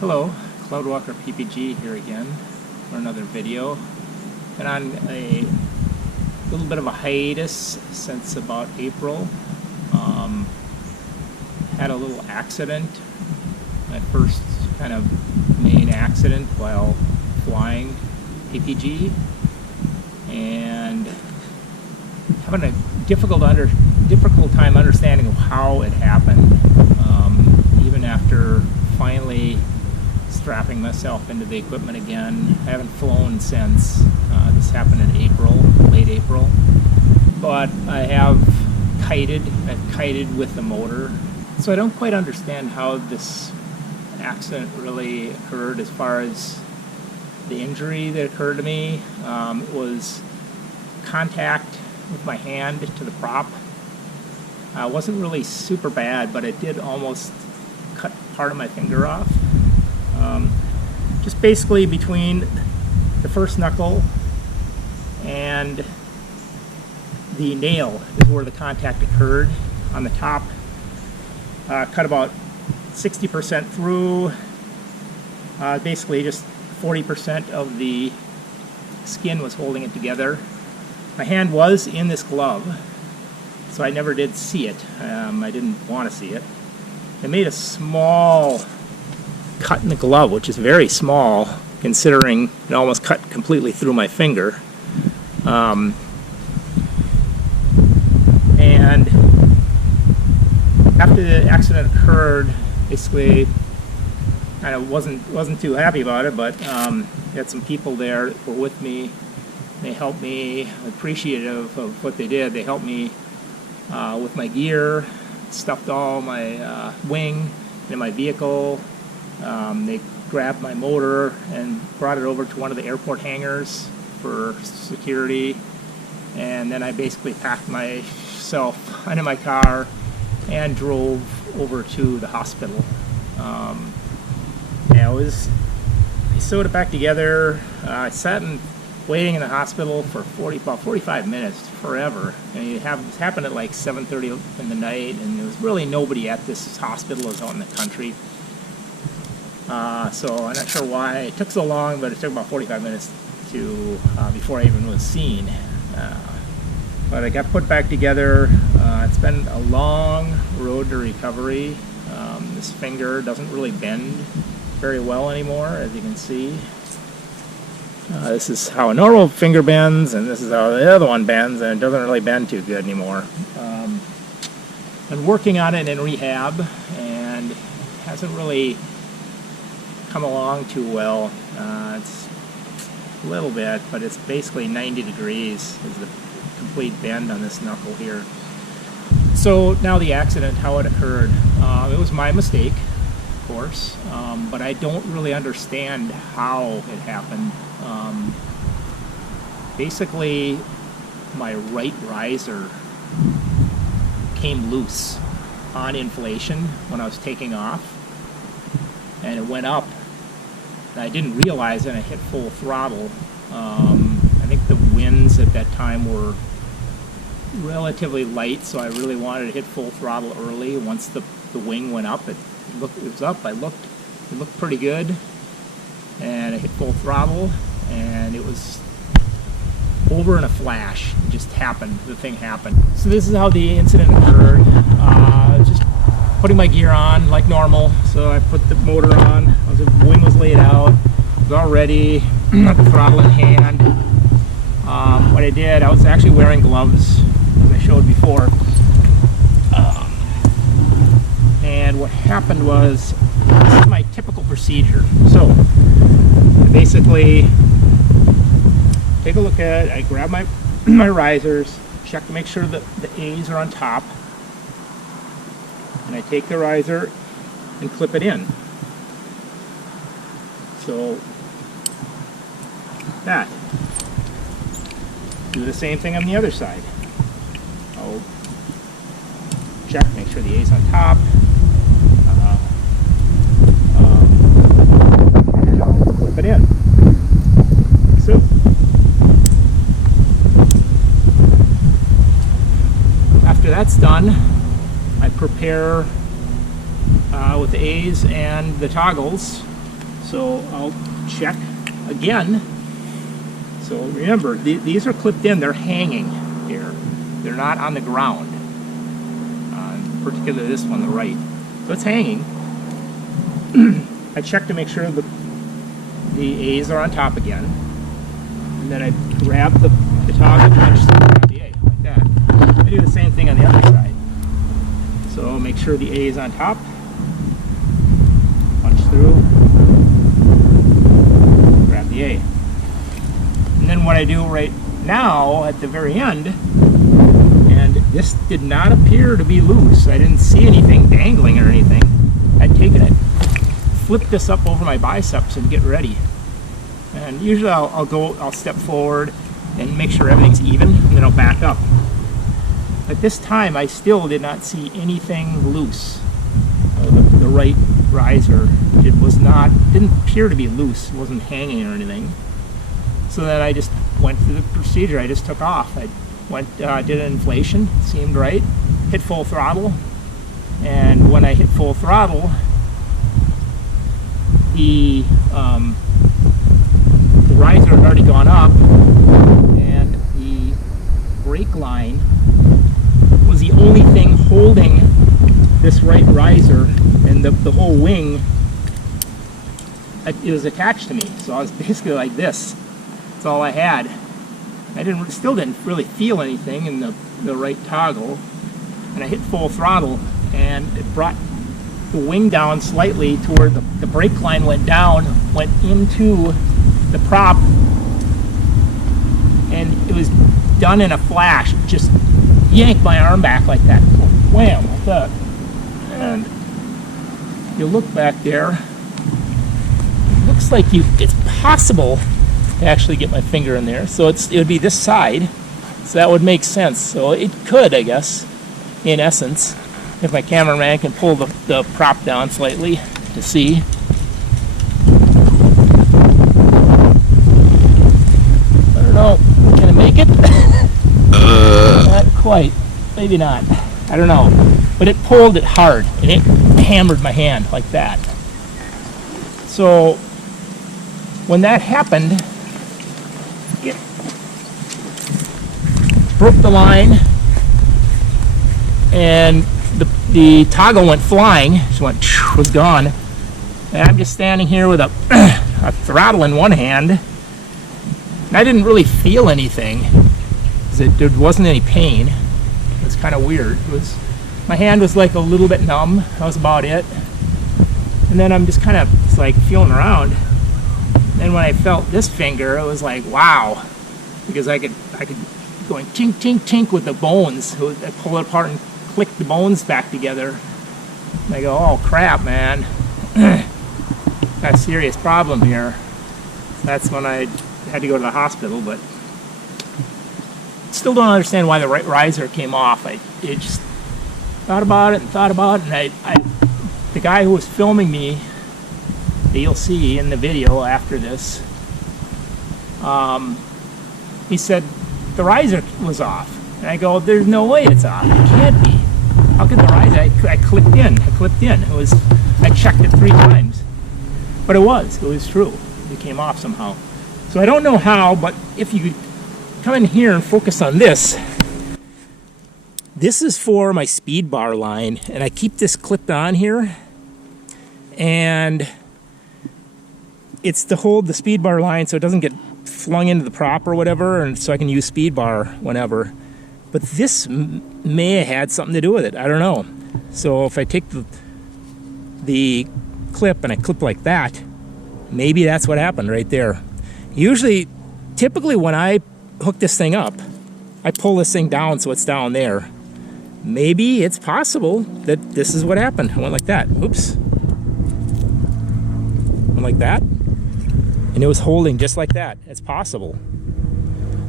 Hello, Cloudwalker PPG here again for another video. Been on a little bit of a hiatus since about April. Had a little accident, my first kind of main accident while flying PPG, and having a difficult time understanding of how it happened, even after finally strapping myself into the equipment again. I haven't flown since. This happened in April, late April, but I have I've kited with the motor, so I don't quite understand how this accident really occurred as far as the injury that occurred to me. It was contact with my hand to the prop. It wasn't really super bad, but it did almost cut part of my finger off. Just basically between the first knuckle and the nail is where the contact occurred on the top. Cut about 60% through. Basically just 40% of the skin was holding it together. My hand was in this glove, so I never did see it. I didn't want to see it. It made a small cut in the glove, which is very small considering it almost cut completely through my finger. And after the accident occurred, basically I wasn't too happy about it, but I had some people there that were with me. They helped me, appreciative of what they did. They helped me with my gear, stuffed all my wing in my vehicle. They grabbed my motor and brought it over to one of the airport hangars for security, and then I basically packed myself into my car and drove over to the hospital. I sewed it back together. I sat waiting in the hospital for about 45 minutes, forever. And it happened at like 7:30 in the night, and there was really nobody at this hospital. It was out in the country. So I'm not sure why it took so long, but it took about 45 minutes before I even was seen. But I got put back together. It's been a long road to recovery. This finger doesn't really bend very well anymore, as you can see. This is how a normal finger bends, and this is how the other one bends, and it doesn't really bend too good anymore. I'm working on it in rehab, and it hasn't really come along too well. It's a little bit, but it's basically 90 degrees is the complete bend on this knuckle here. So now the accident, how it occurred. It was my mistake, of course, but I don't really understand how it happened. Basically, my right riser came loose on inflation when I was taking off, and it went up. And I didn't realize it, and I hit full throttle. I think the winds at that time were relatively light, so I really wanted to hit full throttle early. Once the wing went up, it was up. It looked pretty good, and I hit full throttle, and it was over in a flash. It just happened. The thing happened. So this is how the incident occurred. Just putting my gear on like normal. So I put the motor on. The wing was laid out. It was all ready. Got the throttle in hand. What I did, I was actually wearing gloves, as I showed before. And what happened was, this is my typical procedure. So I basically take a look at it. I grab my risers, check to make sure that the A's are on top, and I take the riser and clip it in. So that. Do the same thing on the other side. I'll check, make sure the A's on top. And I'll clip it in. So after that's done, I prepare with the A's and the toggles So I'll check again. So remember, these are clipped in, they're hanging here. They're not on the ground. Particularly this one, the right. So it's hanging. I check to make sure the A's are on top again. And then I grab the toggle, punch through, grab the A, like that. I do the same thing on the other side. So make sure the A is on top. Punch through. Grab the A. And then what I do right now at the very end, and this did not appear to be loose. I didn't see anything dangling or anything. I'd taken it, flip this up over my biceps and get ready. And usually I'll step forward and make sure everything's even, and then I'll back up. But this time I still did not see anything loose. The right riser, didn't appear to be loose. It wasn't hanging or anything. So then I just went through the procedure. I just took off. I did an inflation, seemed right, hit full throttle, and when I hit full throttle, the riser had already gone up, and the brake line was the only thing holding this right riser, and the whole wing, it was attached to me. So I was basically like this. That's all I had. I still didn't really feel anything in the right toggle, and I hit full throttle, and it brought the wing down slightly to where the brake line went down, went into the prop, and it was done in a flash. Just yanked my arm back like that, wham, like that. And you look back there, it looks like it's possible to actually get my finger in there. So it would be this side, so that would make sense. So it could, I guess, in essence, if my cameraman can pull the prop down slightly to see. I don't know, can I make it? Not quite, maybe not, I don't know. But it pulled it hard, and it hammered my hand like that. So when that happened, it broke the line, and the toggle went flying. Just went, was gone. And I'm just standing here with a throttle in one hand, and I didn't really feel anything, because there wasn't any pain. It was kind of weird. My hand was like a little bit numb. That was about it. And then I'm just kind of like feeling around. And when I felt this finger, it was like, wow, because I could going tink tink tink with the bones. I pull it apart and click the bones back together. And I go, oh crap, man, got a serious problem here. That's when I had to go to the hospital, but still don't understand why the right riser came off. I just thought about it, and the guy who was filming me, that you'll see in the video after this, he said the riser was off. And I go, there's no way it's off. It can't be. How could the riser? I clipped in. I checked it 3 times. But it was true. It came off somehow. So I don't know how, but if you could come in here and focus on this. This is for my speed bar line, and I keep this clipped on here, and it's to hold the speed bar line so it doesn't get flung into the prop or whatever, and so I can use speed bar whenever. But this may have had something to do with it. I don't know. So if I take the clip and I clip like that, maybe that's what happened right there. Typically when I hook this thing up, I pull this thing down so it's down there. Maybe it's possible that this is what happened. I went like that. Oops. Went like that. And it was holding just like that. It's possible.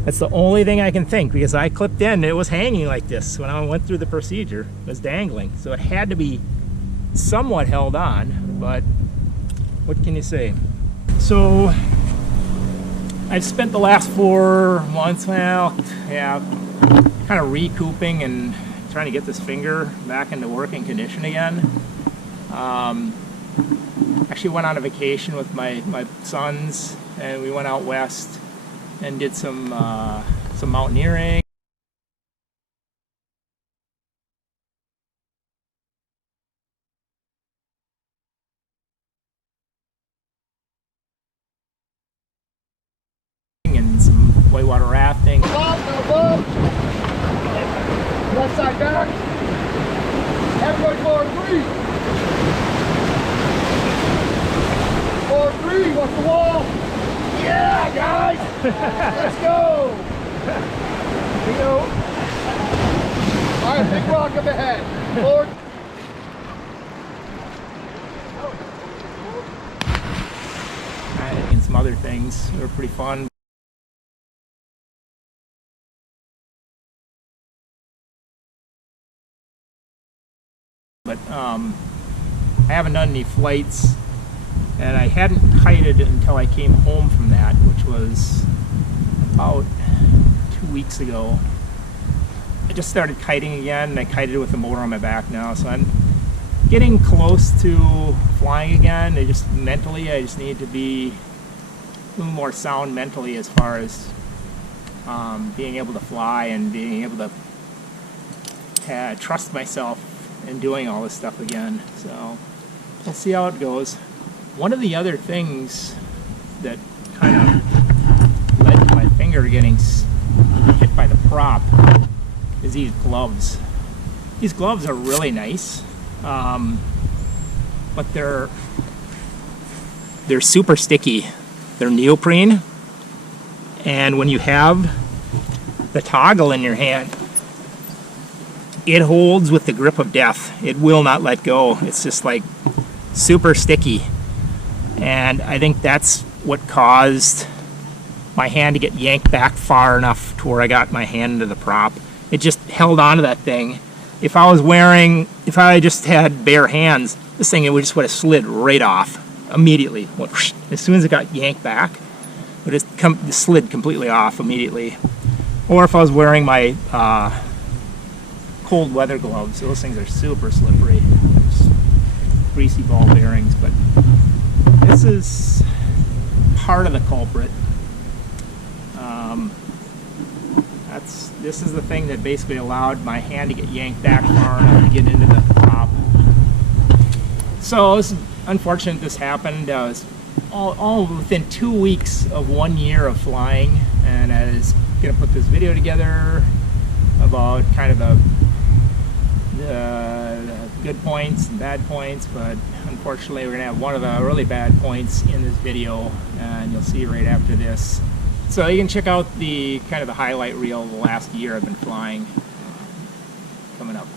That's the only thing I can think, because I clipped in, it was hanging like this when I went through the procedure. It was dangling. So it had to be somewhat held on, but what can you say? So I've spent the last 4 months, kind of recouping and trying to get this finger back into working condition again. actually went on a vacation with my sons, and we went out west and did some mountaineering. And some whitewater rafting. Left side back. Everybody forward 3. Forward 3, watch the wall. Yeah, guys. Let's go. Here we go. All right, big rock up ahead. Forward. And some other things that were pretty fun. But I haven't done any flights, and I hadn't kited until I came home from that, which was about 2 weeks ago. I just started kiting again, and I kited with the motor on my back now, so I'm getting close to flying again. I just need to be a little more sound mentally as far as being able to fly and being able to trust myself in doing all this stuff again. So we'll see how it goes. One of the other things that kind of led to my finger getting hit by the prop is these gloves. These gloves are really nice, but they're super sticky. They're neoprene, and when you have the toggle in your hand, it holds with the grip of death. It will not let go. It's just like super sticky. And I think that's what caused my hand to get yanked back far enough to where I got my hand into the prop. It just held onto that thing. If I just had bare hands, this thing, it would have slid right off immediately. As soon as it got yanked back, it just slid completely off immediately. Or if I was wearing my cold weather gloves, those things are super slippery. Just greasy ball bearings, but this is part of the culprit. This is the thing that basically allowed my hand to get yanked back far enough to get into the prop. So it's unfortunate this happened. It was all within 2 weeks of 1 year of flying, and I was going to put this video together about kind of the good points and bad points, but unfortunately we're going to have one of the really bad points in this video, and you'll see right after this. So you can check out the kind of the highlight reel of the last year I've been flying coming up.